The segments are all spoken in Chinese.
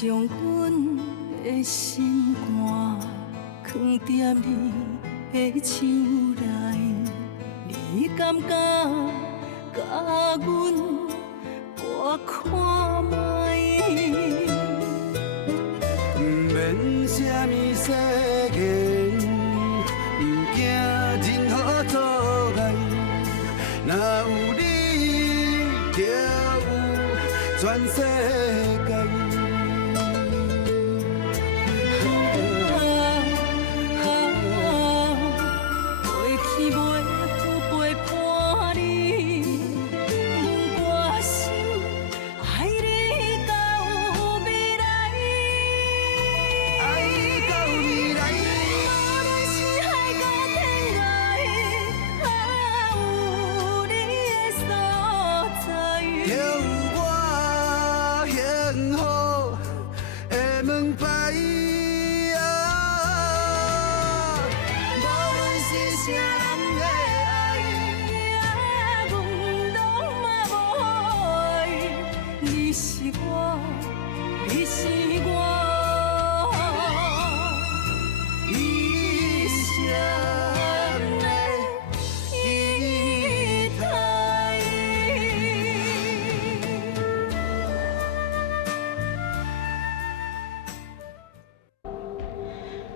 将阮的心肝藏在你的手内，你敢甲阮我看卖？免什么誓言，不惊任何阻碍，若有你，就有全世界。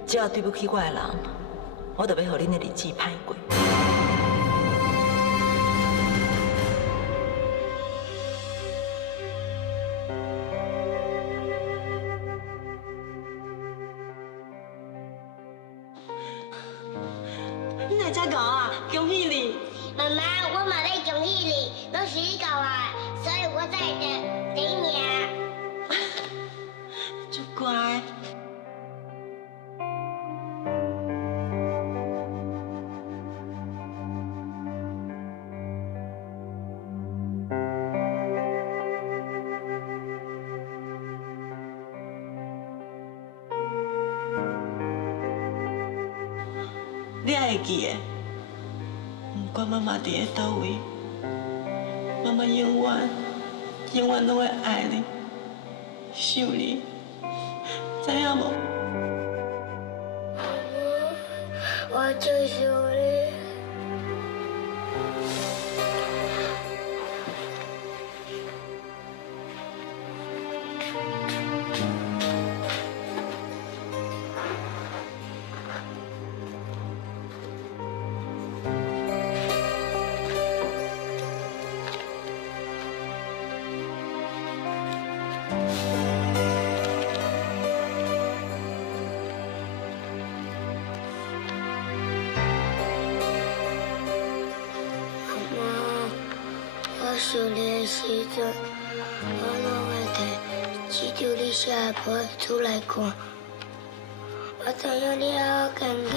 只要对不起我的人，我就要互恁的日子歹过。你哪只狗啊？恭喜你！妈妈，我嘛咧恭喜你，拢是你教我，所以我才会第一名。真乖。你还会记得？不管妈妈伫咧倒位，妈妈永远拢会爱你、想你，知影无？我就是你。少年的时阵，我拢会摕纸张你写的报出来看。我知影你还坚强，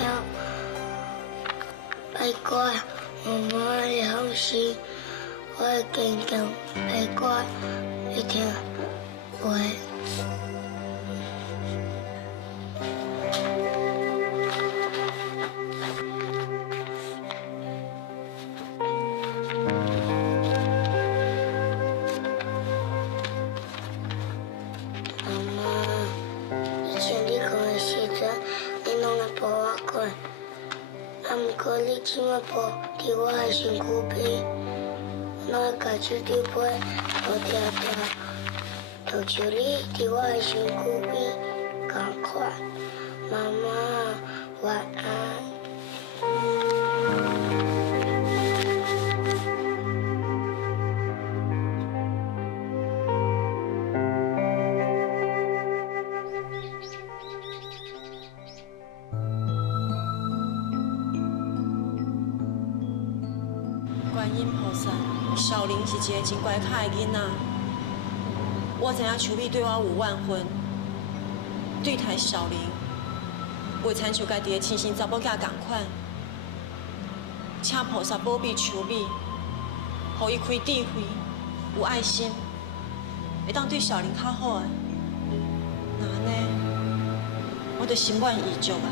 爱乖，妈妈你放心，我会坚强，爱乖，会听话。可你即摆抱伫我的身躯边，我会家手张背，好听听，就像你伫我的身躯边同款。妈妈，晚安。观音菩萨，小玲是一个真乖巧的囡仔。我知影秋美对我有万分，对待小玲，袂亲像家己的亲生查某囝同款。请菩萨保庇秋美，互伊开智慧，有爱心，会当对小玲较好的。那安尼，我就心满意足啊。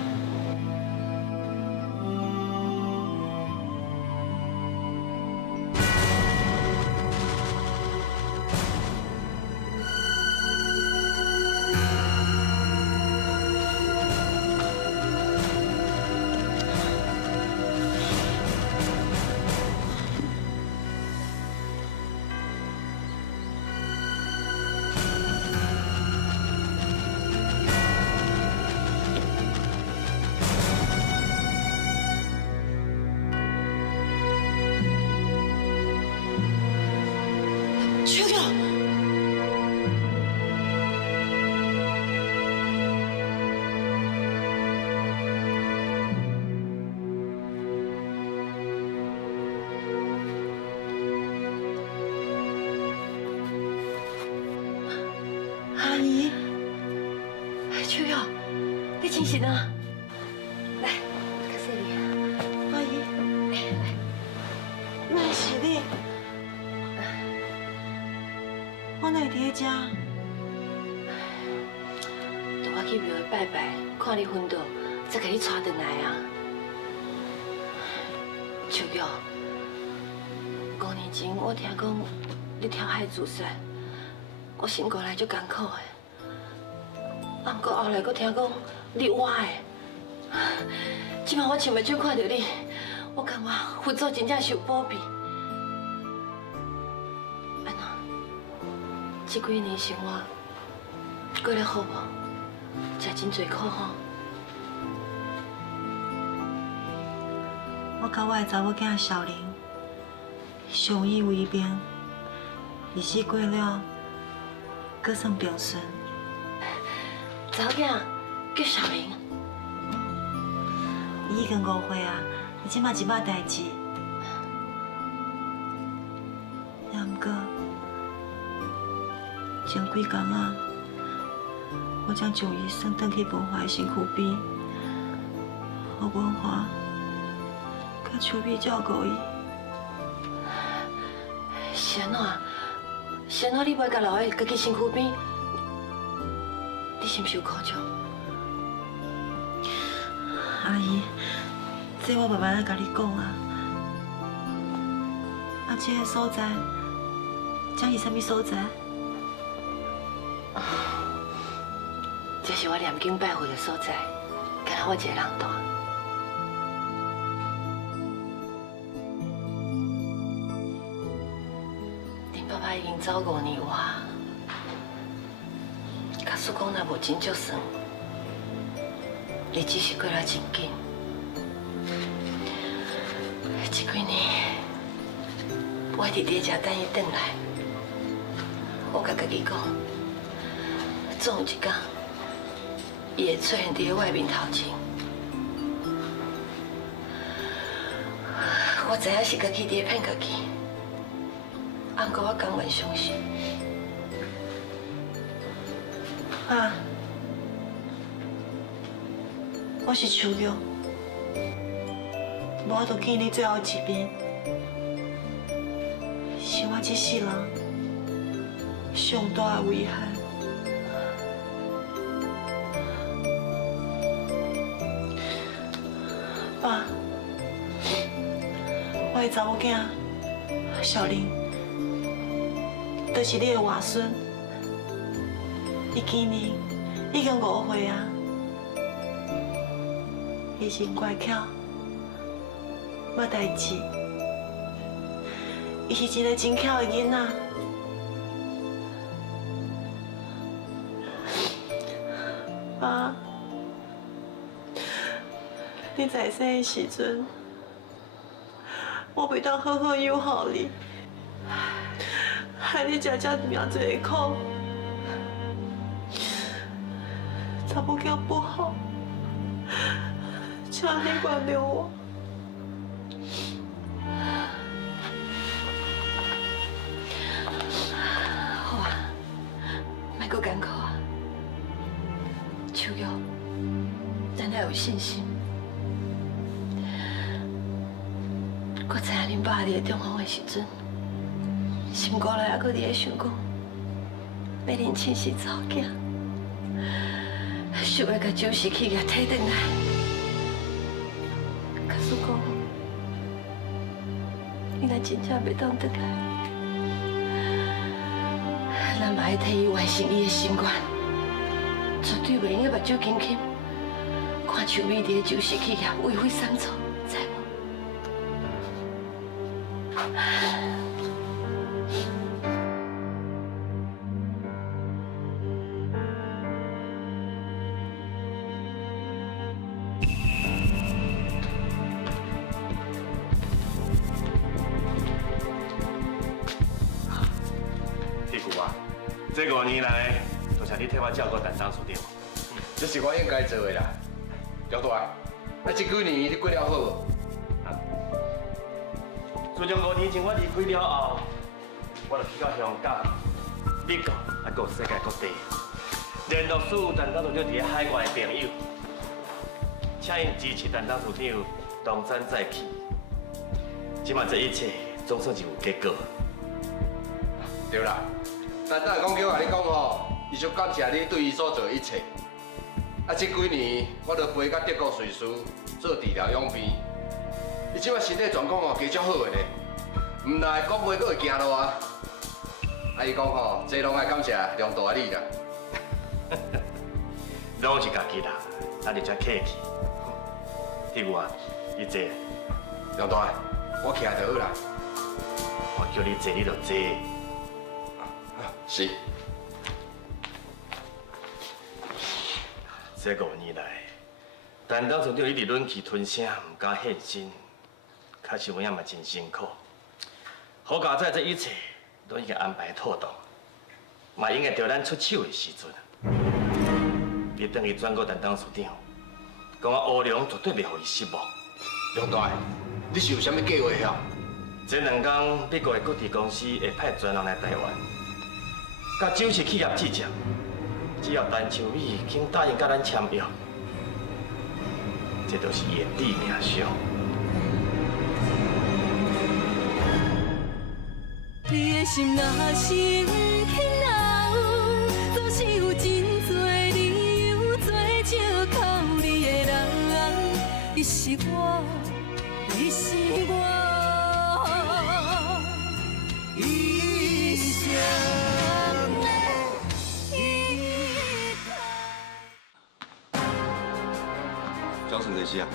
心啊！来，较细哩。阿姨，那是你？我哪会伫遮？等我去庙会拜拜，看你昏倒，再给你带回来啊。秋玉，5年前我听讲你跳海自杀，我醒过来足艰苦的。啊，不过后来我听讲你活的，即摆我亲目睭看到你，我感觉佛祖真正是有保庇。安怎？这几年生活过得好无？食真侪苦吼。我甲我的查某囝小玲相依为命，日子过了，阁算平顺。查某囝叫小玲，伊已经5岁啊，伊即马一摆代志。也毋过，前几工啊，我才将伊送转去文华的身躯边，互文华甲秋美照顾伊。是安怎？是安怎？你袂甲留喺家己身躯边？你是毋是有苦衷？阿姨，这我慢慢仔甲你讲啊。啊，这个所在，这是啥物所在？这是我念经拜佛的所在，敢若我一个人住。恁爸爸已经走5年外，假使讲若无真足算，日子是过了真紧。这几年，我伫伫遮等伊转来，我甲家己讲，总有一天，伊会出现伫我的面头前。我知影是家己伫骗家己，啊，不过我甘愿相信。啊，我是秋玉，无法度见你最后一面，是我这世人上大的遗憾。爸，我的查某囝小玲，就是你的外孙。伊今年已经5岁啊，伊真乖巧，捌代志，伊是一个真巧的囡仔。爸，你在生的时阵，我袂当好好友好你，害你吃这命多的苦。查某囝不好，请你原谅我。好啊，莫阁艰苦啊。秋玉，咱要有信心。我知影恁爸伫咧中风的时阵，心肝内还阁伫咧想讲，要恁亲生查某囝。想要甲周氏企业摕转来，假使讲，伊若真正袂当转来，咱嘛要替伊完成伊的心愿，绝对袂用个目睭紧紧，看秋美伫个周氏企业为非三错，知无？这5年来，多谢你替我照顾陈董事长。这是我应该做的啦。刘大，啊，这几年你过了好无？自从5年前我离开了后，我就去到香港、美国，还有世界各地，联络所有陈董事长伫海外的朋友，请因支持担当处长东山再起。即马这一切总算是有结果。对啦，担当公叫甲你讲吼，伊就感谢你对伊所做的一切。啊，这几年我都陪甲德国瑞士做治疗养病，伊即马身体状况哦加足好的咧，唔但讲话，阁会行路啊。啊，伊讲吼，这拢爱感谢梁大你啦。拢是家己人，哪里遮客气？铁外，你坐。梁大，我徛就好啦。我叫你坐，你就坐。是。这5年来，担当处长一直忍气吞声，唔敢现身，确实有影嘛真辛苦。好佳在这一切都已经安排妥当，嘛用得着咱出手的时阵。你等于转告担当处长，讲我乌龙绝对袂予伊失望。梁大，你是有啥物计划呀？这2天，美国的国地公司会派专人来台湾，甲酒市企业致歉。只要陈秋美肯答应甲咱签约，这就是伊的致命伤。你的心若是不肯留，总是有真多理由做借口。你的人，你是我，你是我一生的依靠。蒋先生啊，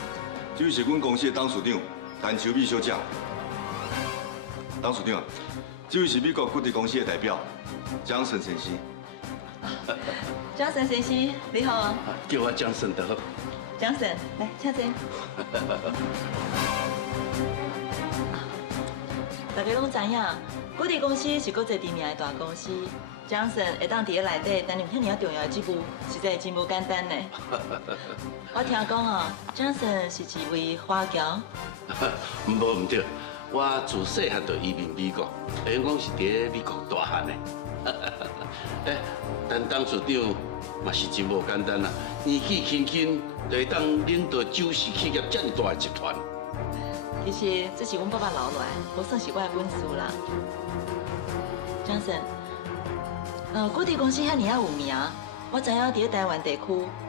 这位是阮公司的董事长陈秋美小姐。董事长啊，这位是美国国地公司的代表蒋先生。蒋先生，你好啊。叫我蒋先就好。蒋先，来，请坐。大家拢知影，国地公司是国际知名的大公司。蒋先会当伫咧内底担任遐尔重要的职务，实在真无简单呢。我听讲哦，蒋先是一位华侨。唔对，我自细汉就移民美国，因讲是伫咧美国大汉的。担当处长嘛是真无简单啦，年纪轻轻就会当领导酒市企业这么大的集团。其实这是阮爸爸留落来，无算是我的本事啦。蒋先。国地公司遐尔啊有名，我知影伫咧台湾地区，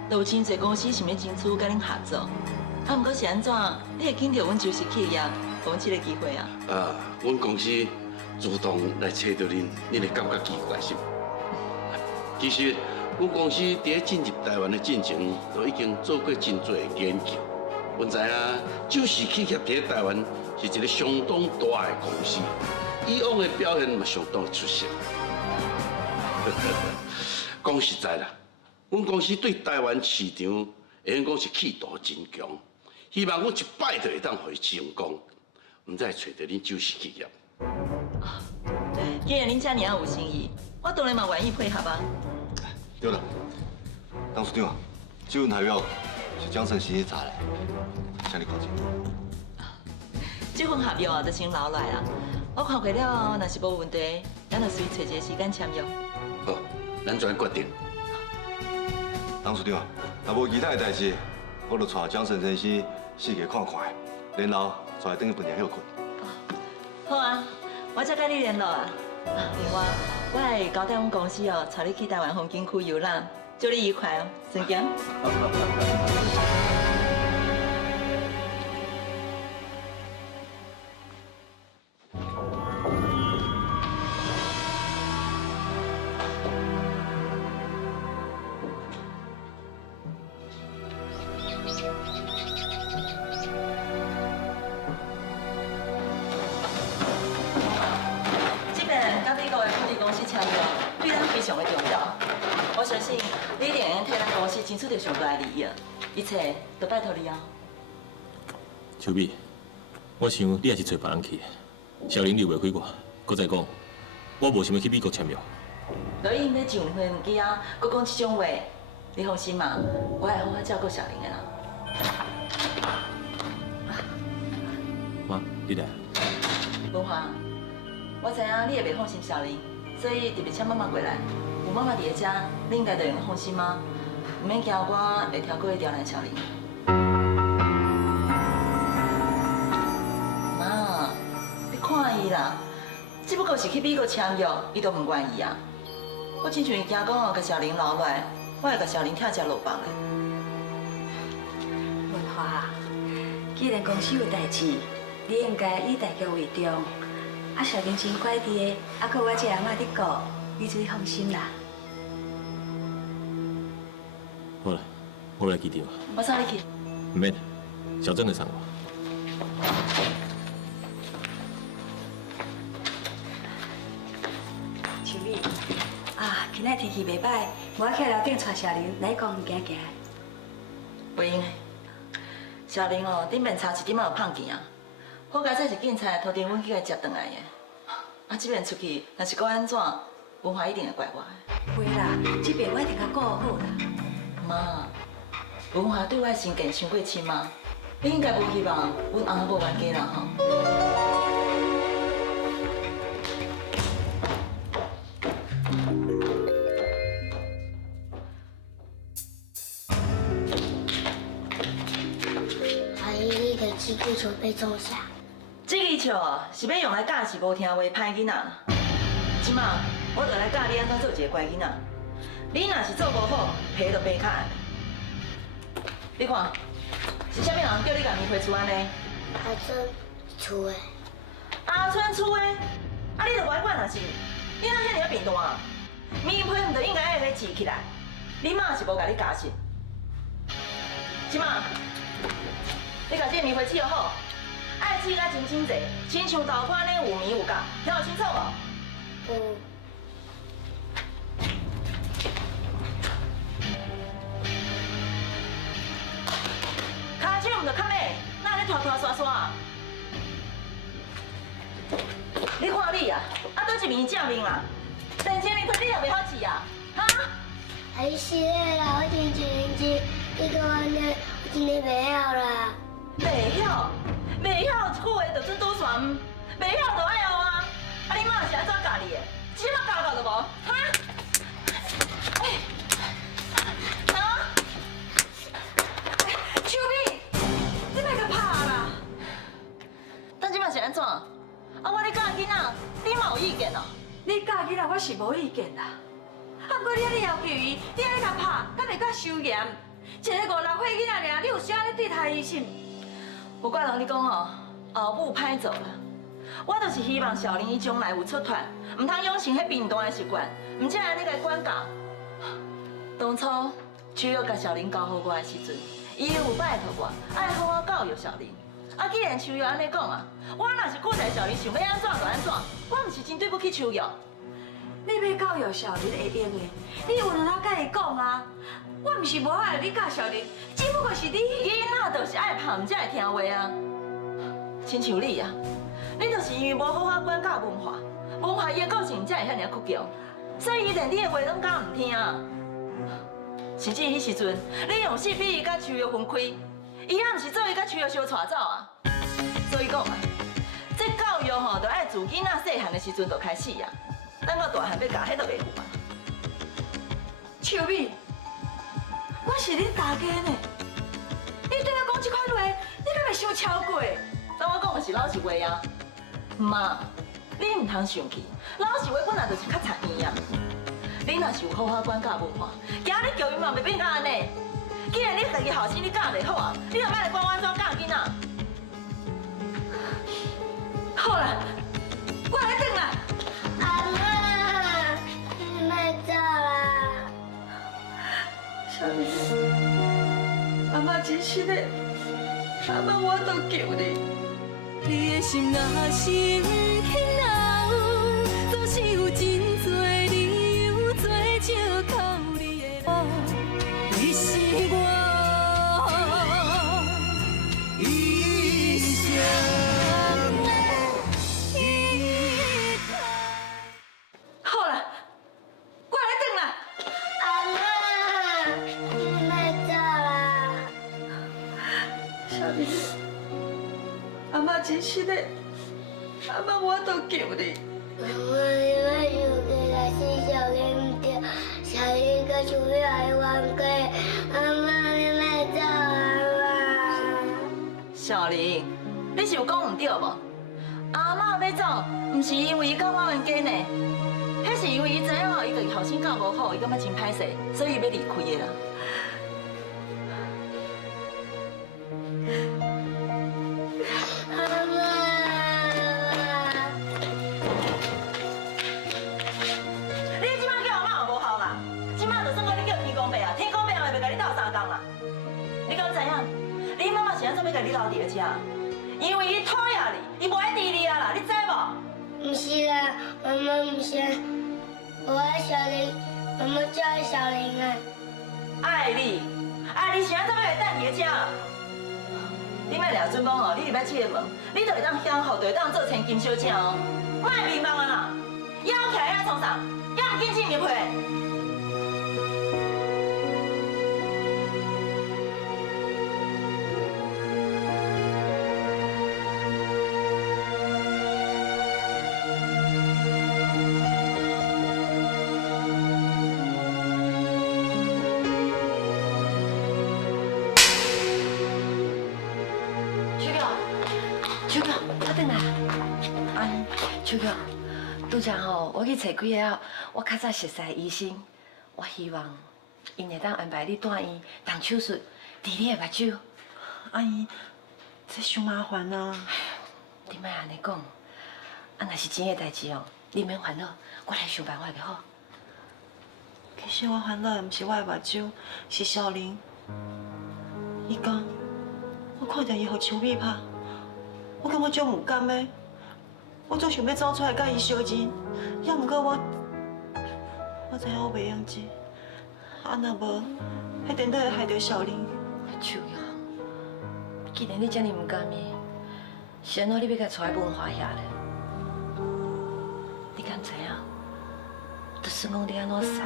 都有真侪公司想要争取甲恁合作。啊，毋过是安怎？你会见到阮就是企业，给阮这个机会啊？阮公司主动来找到恁，恁会感觉奇怪是？其实，阮公司伫咧进入台湾的进程，都已经做过真侪研究。阮知影，酒市企业伫咧台湾是一个相当大的公司，以往的表现嘛相当出色。讲实在啦，阮公司对台湾市场，会讲是企图真强，希望阮一摆就会当互伊成功，唔再找到恁酒市企业。既然恁遮尔啊有诚意，我当然嘛愿意配合啊。对了，董事长啊，这份合约是蒋先生查来，请你考证。这份合约就先留来啦，我看过了，若是无问题，咱就随找一个时间签约。好，咱全决定。董事长啊，若无其他的代志，我就带蒋先生四界看看，然后带等去饭店休困。好啊，我再跟你联络啊。另外，我会交代阮公司哦，带你去台湾风景区游览，祝你愉快哦，先行。对咱非常的重要，我相信你一定会替咱公司争取到上大的利益，一切都拜托你啊。秋美，我想你也是找别人去，小林留袂开我，搁再讲，我无想要去美国签约。罗伊要上飞机啊，搁讲这种话，你放心嘛，我会好好照顾小林的啦。妈，你来。文华，我知影你也袂放心小林。所以特别请妈妈过来，有妈妈伫咧遮，你应该就会放心吗？唔免惊我会挑过去刁难小林。意啦，只不过是去美国签约，伊都唔愿意啊。我亲像伊惊讲哦，甲小玲留落来，我会甲小玲跳只落棒的。文华，既然公司有代志，你应该以大局为重。啊，小玲真乖滴的，啊，搁我这阿嬷伫顾，你自己放心啦。好了，我来机场。我送你去。唔免，小郑会送我。秋美，啊，今仔天气袂歹，我去楼顶带小玲来公园行行。袂用的，小玲哦，顶面差一点仔就胖去啊。好佳哉是警察托电阮去甲接转来的。啊，这边出去若是搁安怎，文华一定会怪我的。袂啦，这边我一定甲顾好啦。妈，文华对我的心境伤过深吗？你应该无希望阮翁某冤家啦吼。阿姨，你的这支球被种下。这支球哦，是要用来教是无听话歹囡仔啦。即马我就来教你安怎做一个乖囡仔。你若是做无好，皮就白卡。你看，是啥物人叫你甲棉花厝安尼？阿春厝的。阿春厝的，啊你著乖管若是，你哪遐尔变大？棉花毋就应该爱咧饲起来？你妈是无甲你教训。即马，你甲这个棉花饲好。爱饲甲真清济，亲像豆腐安尼有棉有角，听有清楚无？有。骹手毋着较美，哪咧拖拖刷刷？你看你啊，啊倒一面正面啦，电线棉花你也袂晓饲啊？哈？阿姨是的啦，我真你讲安尼，我真的袂晓啦。袂晓？袂晓一句话就准拄船，袂晓就爱学啊！啊，你妈是安怎教你的？即马教到就无？哈？啊？秋美，你莫甲拍啦！但即马是安怎？啊，我咧教囡仔，你嘛有意见哦？你教囡仔我是无意见啦，啊，不过你安尼要求伊，你安尼甲拍，敢会甲收严？一个5、6岁囡仔尔，你有需要安尼对待伊是？不管人你讲哦，后母歹做啦。我就是希望小玲伊将来有出团，唔通养成迄贫惰的习惯，唔才安尼甲管教。当初秋月甲小玲教好我的时阵，伊有拜托我爱好好教育小玲。啊，既然秋月安尼讲啊，我若是顾在小玲想要安怎就安怎，我唔是真对不起秋月。你要教育小玲会用的，你有能甲伊讲啊？我唔是无爱你教小玲，只不过是你囡仔就是爱拍，唔才会听话啊。亲像你啊，你就是因为无好好管教文化，文化伊的个性才会遐尔倔强，所以伊连你的话拢敢唔听。甚至迄时阵，你用死逼伊甲秋月分开，伊也唔是做伊甲秋月相带走啊。所以讲啊，这教育吼，就爱自囡仔细汉的时阵就开始啊，等到大汉要教，迄就袂赴啊。秋美。我是恁大家呢，你对我讲这款话，你敢会伤超过？但我讲的是老实话啊，妈，你唔通生气，老实话本来就是较残忍啊。你若是有好好管教文化，今日教育嘛袂变到安尼。既然你家己后生你教袂好啊，你就莫来管我安怎教囡仔。好啦，我来转啦。阿妈，你莫走啦。小玲，阿妈真实的，阿妈我都救你。你的心若是轻柔，总是有真多理由做借口。你的我，你是我一生的依靠。好啦，我来转啦。阿妈，你莫走啦。小玲，阿妈真实的，阿妈我都救你。妈妈，你莫想起来是小玲唔对，小玲甲秋月爱冤家。阿妈，你莫走啊！小玲，你是有讲唔对无？阿嬷要走，唔是因为伊教我们家呢，迄是因为伊知影伊对后生教无好，伊感觉真歹势，所以伊要离开的啦。阿妈，你即摆叫阿嬷也无效啦，即摆就算讲你叫天公伯啊，天公伯也袂甲你斗相共啦。你敢知影？你妈妈是安怎要甲你留伫咧遮？因为伊讨厌你，伊无爱治你啊啦，你知无？唔是啦，妈妈唔是，我爱小玲，妈妈就爱小玲啊。爱你，爱你是安怎要会等伫咧遮？你莫掠准讲哦，你入来这个门，你就会当享福，就会当做千金小姐哦。莫迷茫啊啦，腰起来遐创啥？要唔紧进入去？秋玉，拄则吼，我去找几个我较早熟悉的医生，我希望因会当安排你住院动手术，治你的目睭。阿姨，这伤麻烦啊！你莫安尼讲，啊，若是钱的代志哦，你免烦恼，我来想办法就好。其实我烦恼的毋是我的目睭，是小玲。伊讲，我看到伊互秋美拍，我感觉足唔甘的。我总想要走出来甲伊相认，也毋过我知影我袂用做，啊若无，迄电脑会害着小玲。秋玉，既然你遮尔唔甘伊，是安怎你要甲带文化遐咧？你敢知影？就算讲你安怎瘦，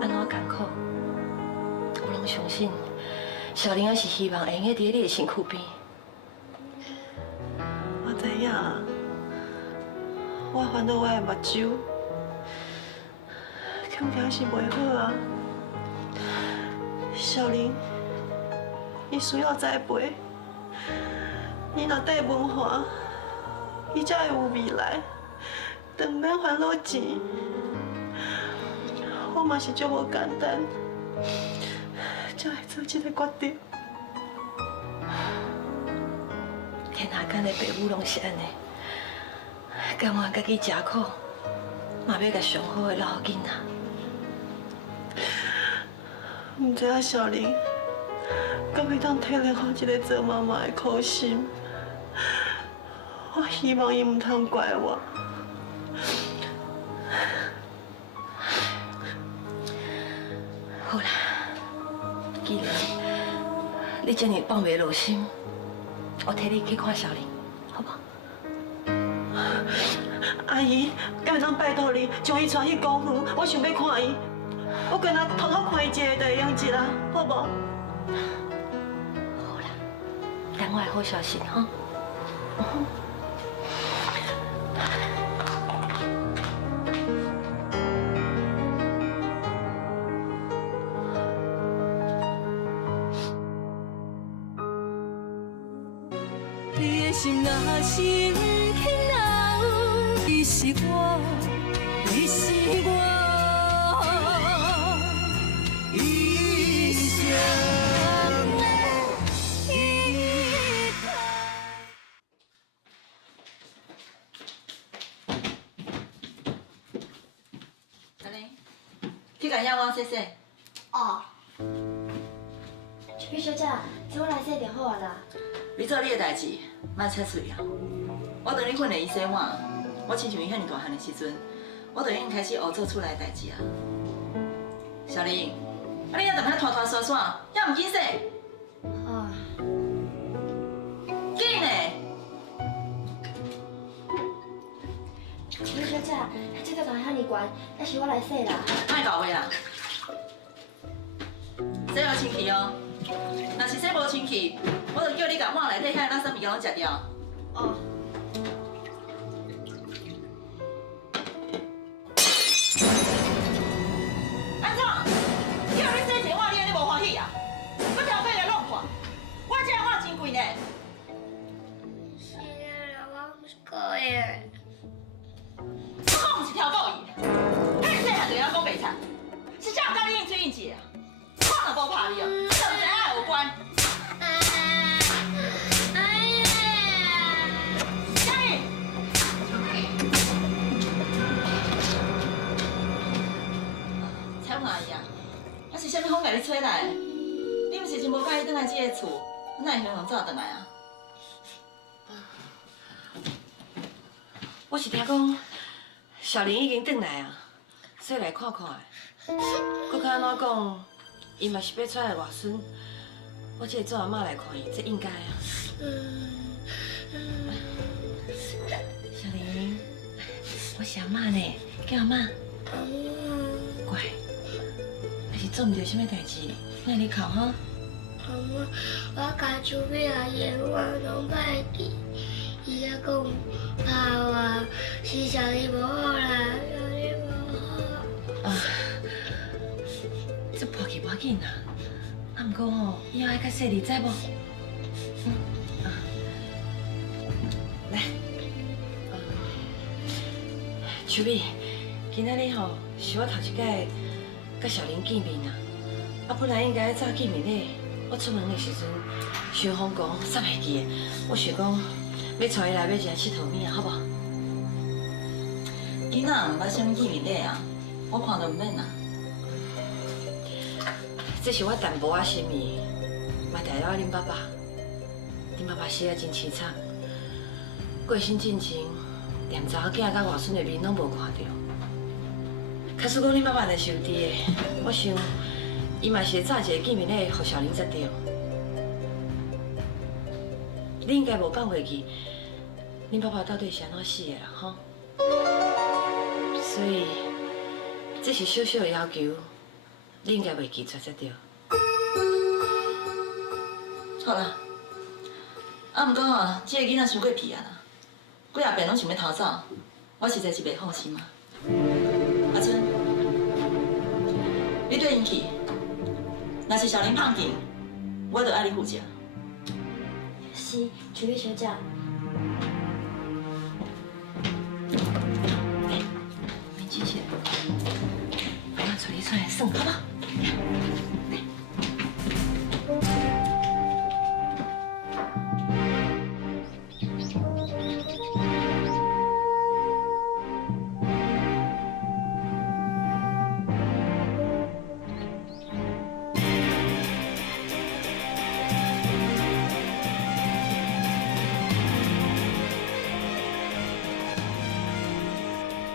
安怎艰苦，我拢相信小玲还是希望会用伫你的身躯边。我知影。我烦恼我的目睭，恐惊是袂好啊。小玲，伊需要栽培，伊若缀文化，伊才会有未来，就毋免烦恼钱。我嘛是足无简单，才会做这个决定。天下间的父母拢是安尼。甘愿家己吃苦，嘛要甲上好的留囡仔。唔知影小玲，敢会当体谅我这个做妈妈的苦心？我希望伊唔通怪我。好啦，既然你这么放袂落心，我替你去看小玲，好不好？阿姨，敢会当拜托你将伊带去公园？我想要看伊，我跟他偷偷看伊一个就会用一啦，好不？好啦，等我的好消息哈。你的心若是轻留，伊是我，伊是我一生的依靠。小玲，去甲阳光洗洗。哦。秋碧小姐，请我来洗就好啊啦。你做你的代志，莫插嘴啊！我当你训练伊洗碗，我亲像伊遐尔大汉的时阵，我就已经开始学做厝内的代志啊。小玲，啊你遐在遐拖拖刷刷，遐唔紧洗？哦。紧呢！秋碧小姐，这个台遐尼悬，还是我来洗啦。莫搞话啦！洗好清气哦。若是洗无清气，我就叫你甲碗内底遐垃圾物件拢食掉。哦。安怎？叫你洗一个碗，你安尼无欢喜啊？搁挑费来弄看，我这个碗真贵呢。是啦，我唔是故意的。我毋是挑故意的，你细汉就晓讲袂惨，是啥甲你应水应节啊？我若无拍你哦，你就毋知影有关。蔡阿姨啊，啊是啥物风甲你吹来的？你毋是真无介意转来这个厝，哪会向早转来啊？我是听讲小玲已经转来啊，所以来看看的。搁较安怎讲，伊嘛是要出来的外孙，我这个做阿嬷来看伊，这应该啊。小玲，我是阿嬷呢，叫阿嬷。乖，还是做唔到什么代志，莫你哭哈。阿嬷，我甲厝边阿爷我拢歹记，伊咧讲怕我是小丽无好啦，小丽无好。这破气无要紧啦，啊，不过吼，以后爱较细致，知无？来，秋美，今仔日吼是我头一摆甲小玲见面啊，啊，本来应该早见面咧，我出门的时阵，想风讲煞袂记的，我想讲要带伊来买一下佚佗物啊，好无？囡仔毋捌啥物见面礼啊，我看都毋免啦。这是我淡薄仔心意，嘛代了恁爸爸。恁爸爸死啊真凄惨，过身进前，连查某囝甲外孙的面拢无看到。假使讲恁爸爸若是有伫的，我想伊嘛是会早一个见面礼，互小玲才对。你应该无放袂记，恁爸爸到底是安怎死的啦，吼？所以这是小小的要求。你应该袂记错才对。好啦，啊，毋过吼，这个囡仔伤过皮啊啦，几下遍拢想要逃走，我实在是袂放心啊。阿春，你对因去，若是小玲胖紧，我就爱你负责。是，秋月小姐。免急起来，我找你出来算，好不好？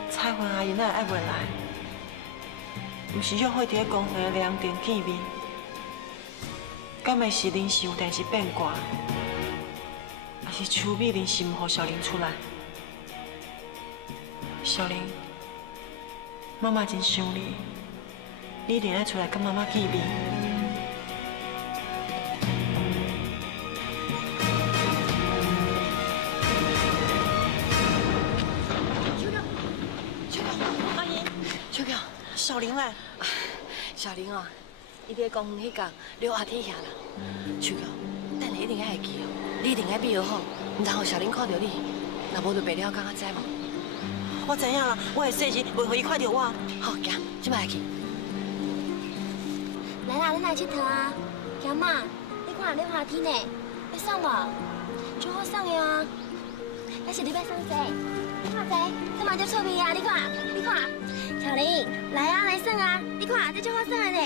彩云阿姨哪会爱袂来？毋是约好伫咧公园的凉亭见面，敢会是临时有代志变卦，还是邱美临时毋互小玲出来？小玲，妈妈真想你，你一定要出来跟妈妈见面。秋娇，小玲嘞？小玲啊，伊伫公园迄角溜滑梯遐啦。秋娇，等下一定要会记哦，你一定要比较好，唔通互小玲看到你，若无就白了，敢知无？我知影啦，我会细心，袂互伊看到我。好，行，即摆去。来啦，咱来佚佗啊！强妈，你看溜滑梯呢，要送无？最好送的啊！但是你要送谁？你看谁？这嘛就趣味啊！你看，你看，小玲，来啊，来送啊！你看，这最好送的呢。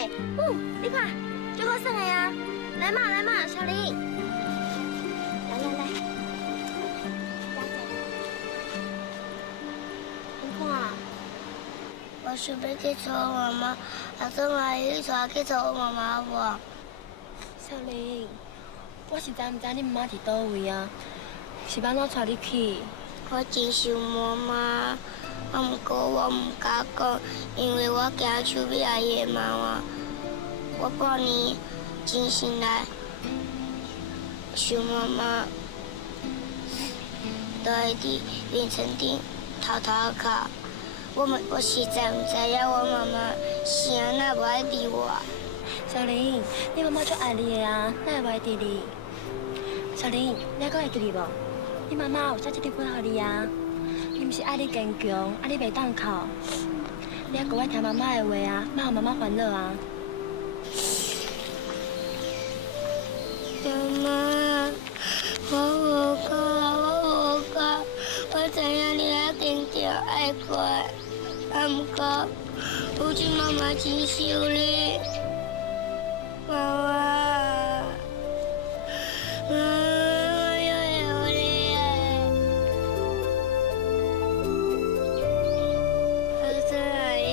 你看，最好送的啊！来嘛，来嘛，小玲，来来来，你看。我想要去找我妈妈，阿孙阿姨，你带去找我妈妈无？小玲，我实在唔知你妈妈伫倒位啊，是要怎带你去？我真想妈妈，不过我唔敢讲，因为我惊邱美阿姨会骂我。我半年真心来想妈妈，都会伫凌晨顶偷偷哭。我实在唔知影我妈妈是安那无爱理我。小玲，你妈妈足爱你的啊，哪会无爱理你？小玲，你还阁会记得无？你妈妈有写这条信给你啊，伊毋是爱你坚强，爱你袂当哭。你还乖乖听妈妈的话啊，莫让妈妈烦恼啊。妈妈，我无讲，我知影你爱坚强爱乖，毋过有一妈妈真想你，妈妈，我要有你诶。我说你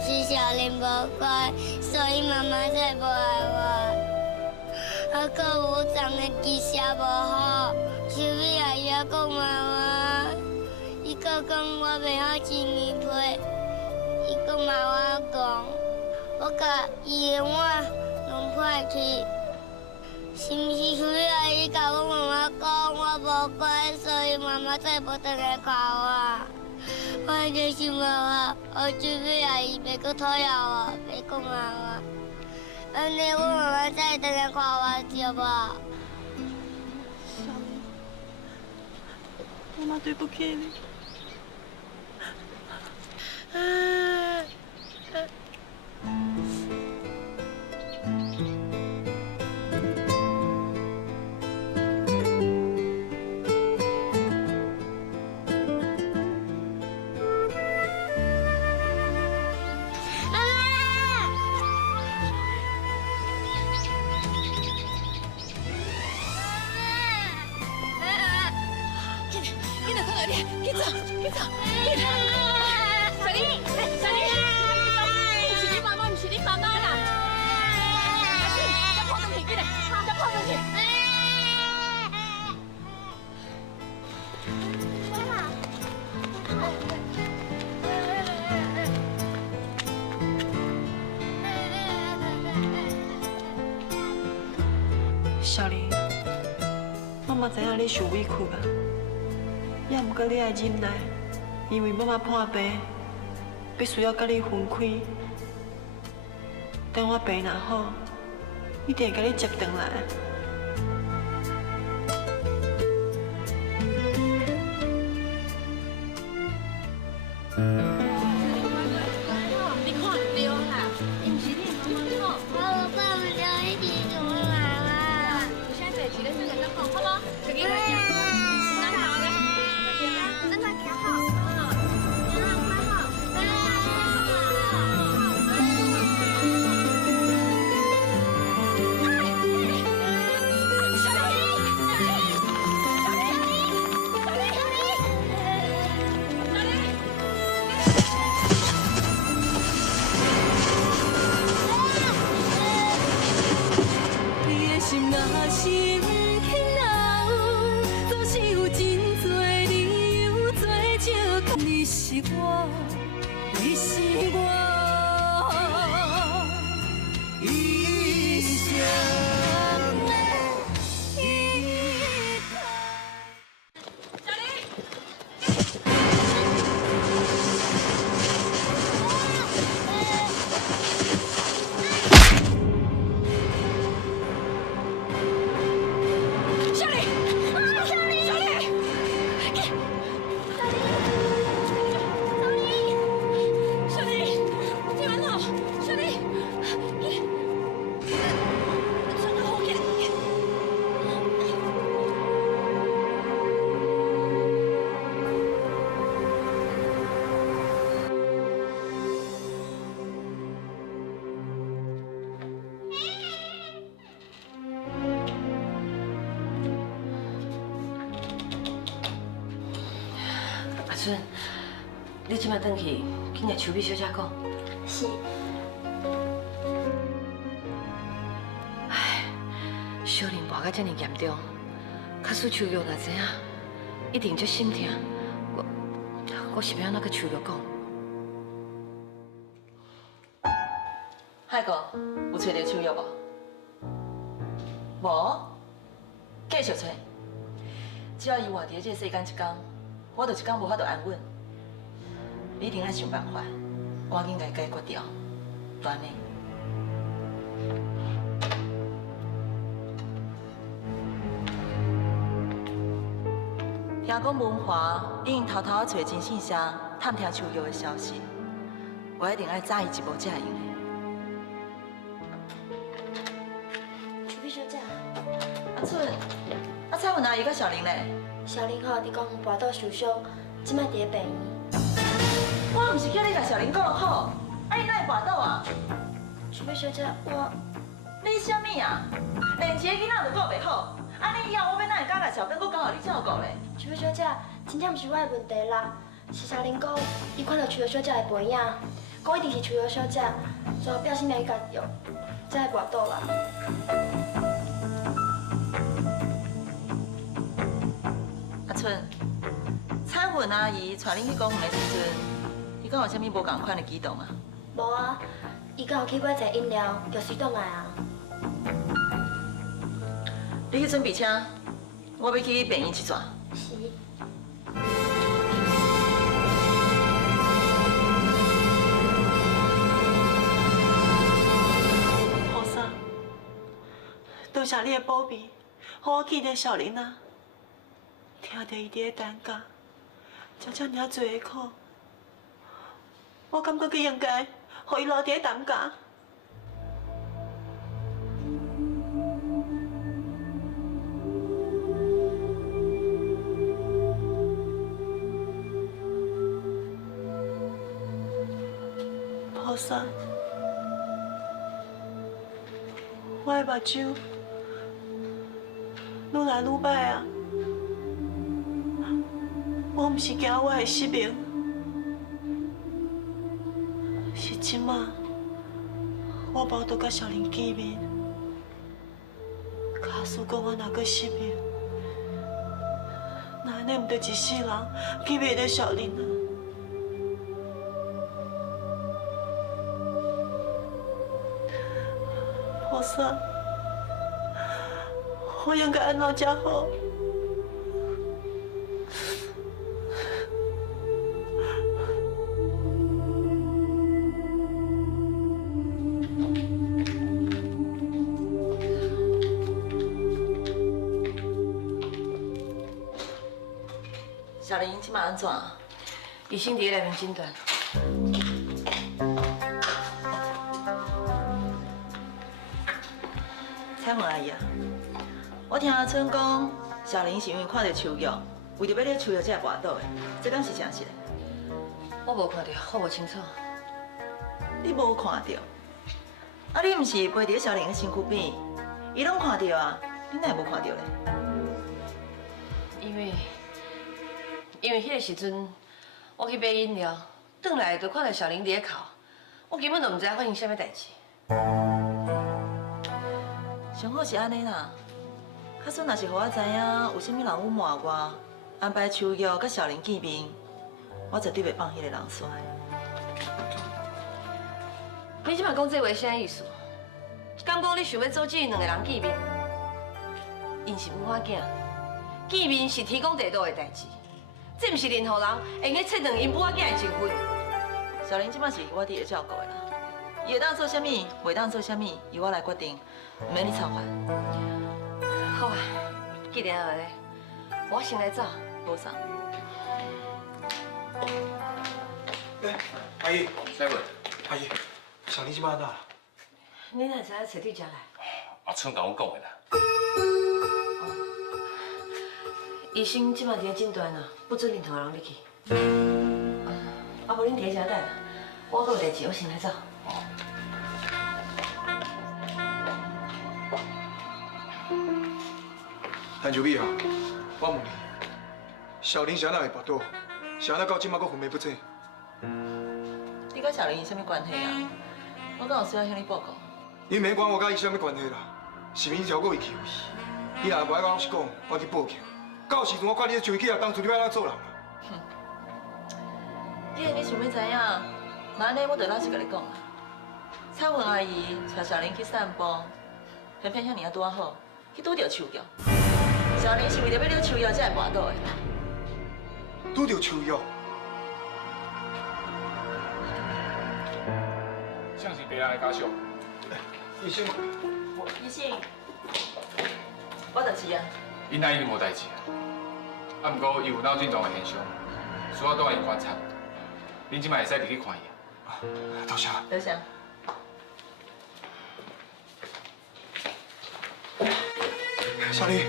是不是小林无乖，所以妈妈才无爱我。还阁有长的记性无好，小美阿姨也讲妈妈，伊阁讲我袂晓煮面皮，伊阁骂我讲，我甲伊的碗弄坏去，是毋是小美阿姨甲我妈妈讲我无乖，所以妈妈才无回来看我。我就是妈妈，我小美阿姨袂阁讨厌我，袂讲骂我。安尼，我妈妈才回来看我，对吧？妈妈对不起你。小玲，妈妈知影你受委屈啊，也毋过你爱忍耐，因为妈妈破病，必须要甲你分开。等我病若好，一定会甲你接回来。孙，你即摆转去，去甲秋美小姐讲。是。唉，小玲跋到这么严重，假使秋玉若知影，一定足心疼。我是要安怎甲秋玉讲？海哥，有找到秋玉无？无，继续找。只要伊活伫这世间一天，我就一天无法度安稳。你一定爱想办法，赶紧来解决掉，断呢。听讲文华已经偷偷啊找金信社探听秋瑶的消息，我一定爱早伊一步才用的。除非小姐，阿春，蔡文阿姨甲小玲嘞？小玲吼伫公园跋倒受伤，即摆伫咧病院。我毋是叫你甲小玲讲好，伊哪会跋倒啊？除非小姐，你啥物啊？连一个囡仔都顾袂好，安尼以后我要哪会敢甲小芬搁交互你照顾咧？除非小姐，真正毋是我的问题啦，是小玲讲，伊看到秋瑶小姐的背影，讲一定是秋瑶小姐，所以表示命伊家着，才会跋倒啦。阿春，彩云阿姨带恁去公园的时阵，伊敢有啥物无共款的举动啊？无啊，伊刚有去买一个饮料，就随倒来啊。你去准备车，我要去病院一转。是。菩萨，多谢你的保庇，互我记得小玲啊。听到伊伫咧担架，吃遮尔济的苦，我感觉佮应该，互伊留伫咧担架。菩萨，我的目睭愈来愈歹啊！我毋是惊我的失明，是即马我无拄甲小玲见面，假使讲我若阁失明，那安尼毋着一世人记袂得小玲啊！菩萨，我应该安怎才好？小玲即马安怎？医生伫咧内面诊断。彩云阿姨啊，我听阿春讲，小玲是因为看到秋瑶，为着要咧秋瑶才会跋倒的，这敢是真实的？我无看到，我无清楚。你无看到？啊，你毋是陪伫小玲的身躯边，伊拢看到啊，你哪会无看到咧？因为迄个时阵，我去买饮料，转来就看到小玲伫咧哭，我根本就毋知发生啥物代志。上好是安尼啦，假使若是互我知影有啥物人隐瞒我，安排秋瑶甲小玲见面，我绝对袂放迄个人煞的。你即摆讲这话啥意思？敢讲你想要阻止两个人见面？因是母仔囝，见面是天公地道的代志，这毋是任何人会用切断因母仔囝的情分。小玲即摆是我伫个照顾的啦，伊会当做啥物，袂当做啥物，由我来决定，毋免你操烦。好啊，既然安尼，我先来走，无啥。阿姨，啥物？阿姨，小玲即摆安怎？你哪会知影找对遮来？阿春甲我讲的啦。医生即摆伫咧诊断啊，不准任何人入去。啊，无恁伫咧遮等啦，我阁有代志，我先来走。陈秋碧啊，我问你，小玲是安怎会跋倒？是安怎到即摆阁昏迷不醒？你甲小玲有啥物关系啊？我敢有需要向你报告？你免管我甲伊啥物关系啦，是民调阁会欺负伊。伊若无爱老实讲，我去报警。到时阵我看你就去啊，当初你要安怎做人啊？既然你想要知影，那安尼我就老实甲你讲啊。彩云阿姨带小玲去散步，偏偏遐尔啊拄啊好，去拄着秋瑶。小玲是为着要遛秋瑶才会跋倒的。拄着秋瑶。像是别人的家属。医生，医生，我就是啊。因阿姨无代志啊。啊，不过伊有脑震荡的现象，需要带院观察。恁即摆会使入去看伊。多谢。多谢。小丽，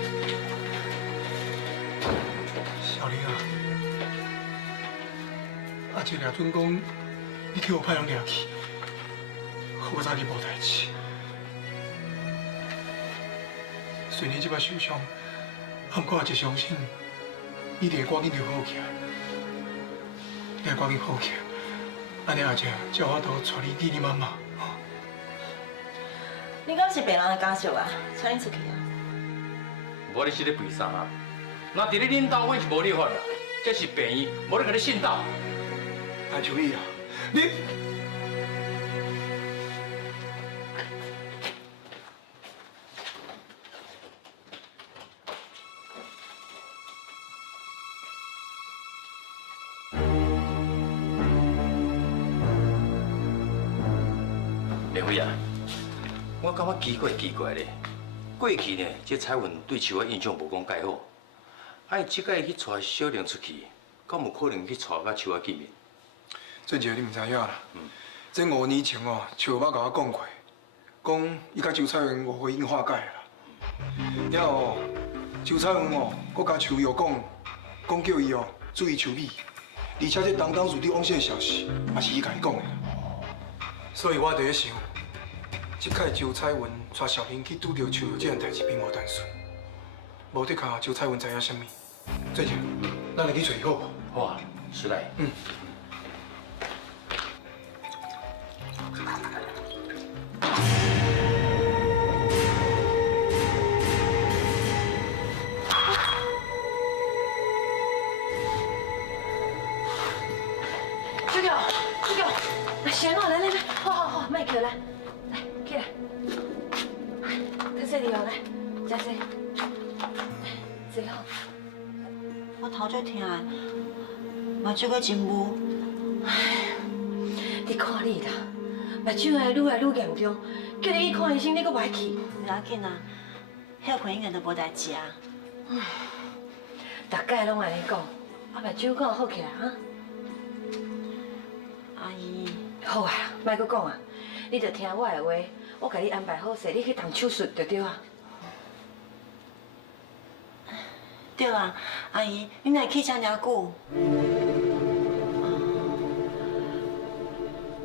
小丽啊，阿姐掠准讲，你去互派人掠去，我早你无代志。虽然即摆受伤，不过也一相信，你一定会赶紧就好起来，你会赶紧好起来。安尼阿姐才有法度带你见你妈妈。你敢是病人的家属啊？带你出去啊？无你是咧为啥啊？那伫咧恁兜，阮是无你法啦。这是病院，无你甲你信道。谭秋义啊，你。莲辉啊，我感觉奇怪咧。过去呢，这彩云对树的印象无讲介好。伊即摆去带小玲出去，敢有可能去带甲树仔见面？俊杰，你唔知影啦。这5年前哦，树爸甲我讲过，讲伊甲周彩云误会已经化解啦。了后，周彩云哦，搁甲树友讲叫伊哦注意树米，而且这当事长往生的消息，也是伊家己讲的。所以我就在想，即摆周彩云带小玲去拄到树友这件代志并无单纯，无得靠周彩云知影啥物。俊杰，咱来去找伊好无？好啊，是来。行哦，来，好，迈克来，起来，看这里哦，来，加这，坐好。我头足痛的，目睭阁真雾。你看你啦，目睭会愈来愈严重，叫你去看医生，你阁袂去。唔要紧啊，遐朋应该都无代志啊。大概拢安尼讲，啊，目睭敢有好起来哈？阿姨。好啊，莫阁讲啊，你着听我的话，我甲你安排好势，你去动手术就对啊。对啊，阿姨，你哪会去遮尔久？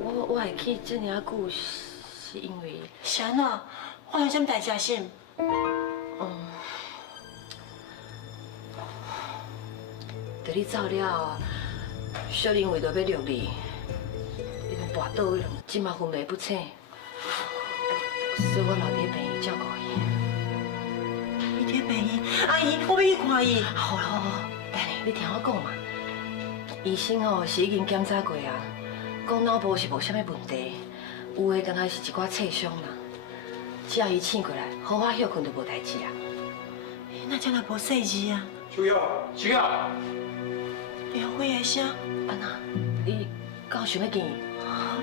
我会去遮尔久，是因为是安怎？发生什么代志啊？是？在你走了，小玲为着要录你。跋倒去，即马昏迷不醒，所以我留伫病院照顾伊。你伫病院？阿姨，我要去看伊。好，等下你听我讲嘛。医生是已经检查过啊，讲脑部是无啥物问题，有诶，刚才是一寡刺伤啦。只要伊醒过来，好好休困就无代志啊。那将来无细字啊？秋瑶，梁辉的声。安那，你敢有想要见伊？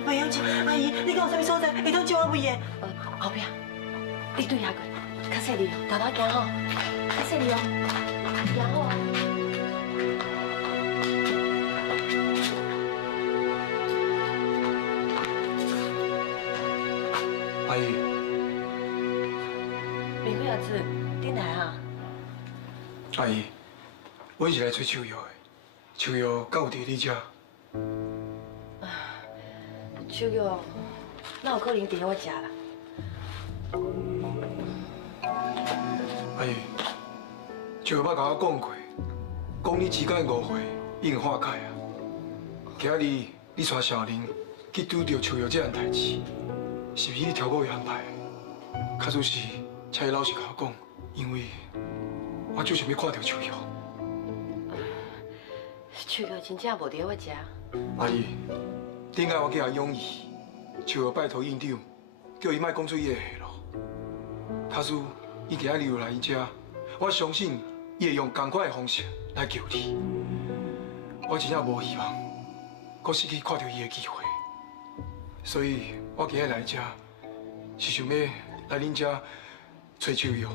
袂晓紧，阿姨，你敢有啥物所在会当借我位的？后壁，你对遐过，较细哩，大大行吼，较细哩哦，行好啊。阿姨，明辉儿子，你来啊？阿姨，阮是来找秋瑶的，秋瑶敢有伫你遮？秋瑶，哪有可能伫我遮啦？阿姨，秋瑶捌甲我讲过，讲你之间的误会已经化解啊。今日你带小玲去拄到秋瑶这件代志，是不是你挑拨伊安排的？假使是，请你老实甲我讲，因为我就想要看到秋瑶。秋瑶真正无伫我遮。阿姨。顶下我去阿永义，就拜托院长，叫伊莫讲出伊的下落。假使伊今仔日又来伊遮，我相信伊会用同款的方式来救你。我真正无希望，搁失去看到伊的机会。所以我今日来遮，是想要来恁遮找秋瑶。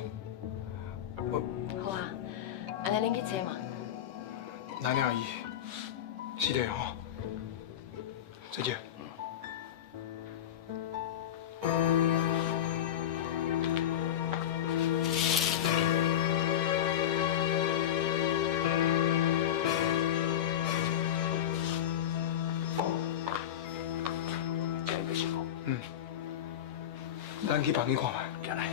好啊，安尼恁去找嘛。咱俩伊，是的吼，再见。咱去房间看卖。行来。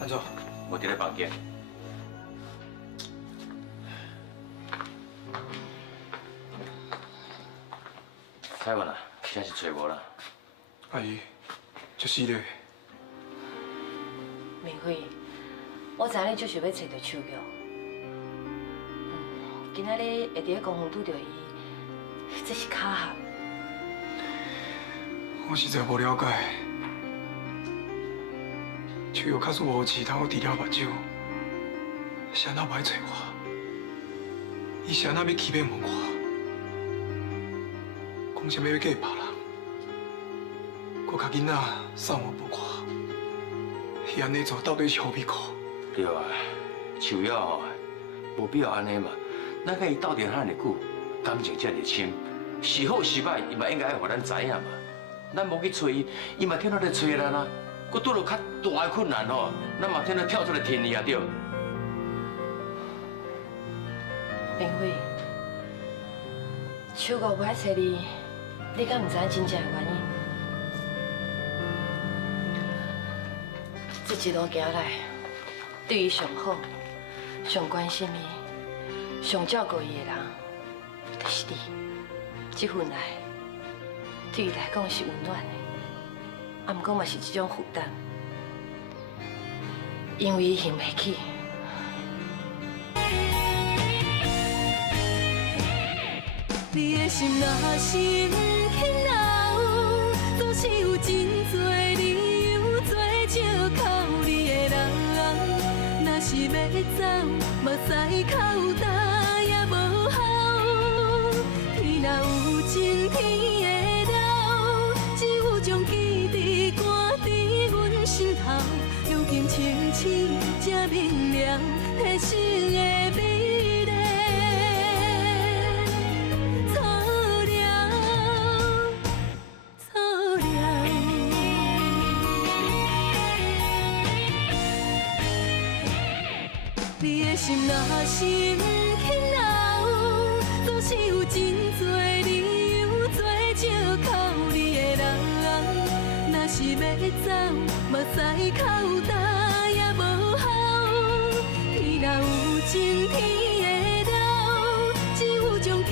安怎？我伫咧房间。彩云啊，真是找无啦。阿姨，出事了。明辉，我知影你就是要找到手玉。今仔日会伫咧公园拄到伊，这是巧合。我实在无了解，手玉假使无钱，通治疗目睭，谁哪歹找我？伊谁哪要欺骗问我？讲啥物要嫁别人？搁甲囡仔送我不看，伊安尼做到底是何必苦？对啊，手玉吼，无必要安尼嘛。咱甲伊斗阵遐尼久，感情遮尔深，是好是歹，伊嘛应该爱互咱知影嘛。咱无去找伊，伊嘛天天在找咱啊。佮拄着较大的困难吼，咱嘛天天跳出来挺伊啊，对。明辉，手玉不爱找你，你敢唔知真正的原因？这一路行来，对伊上好、上关心伊、上照顾伊的人，就是你。这份爱，对伊来讲是温暖的，啊，毋过嘛是一种负担，因为伊想袂起。你的心若深刻留，总是有真多理由做借口你的人。若是要走，目屎口干也无效。天若有情，天会留，只有将记忆赶伫阮心头。如今清醒才明了，提醒的美丽。你的心若深刻留，总是有真多理由做借口你的人。若是要走，目屎口干也无效。天若有情，天会留，只有将记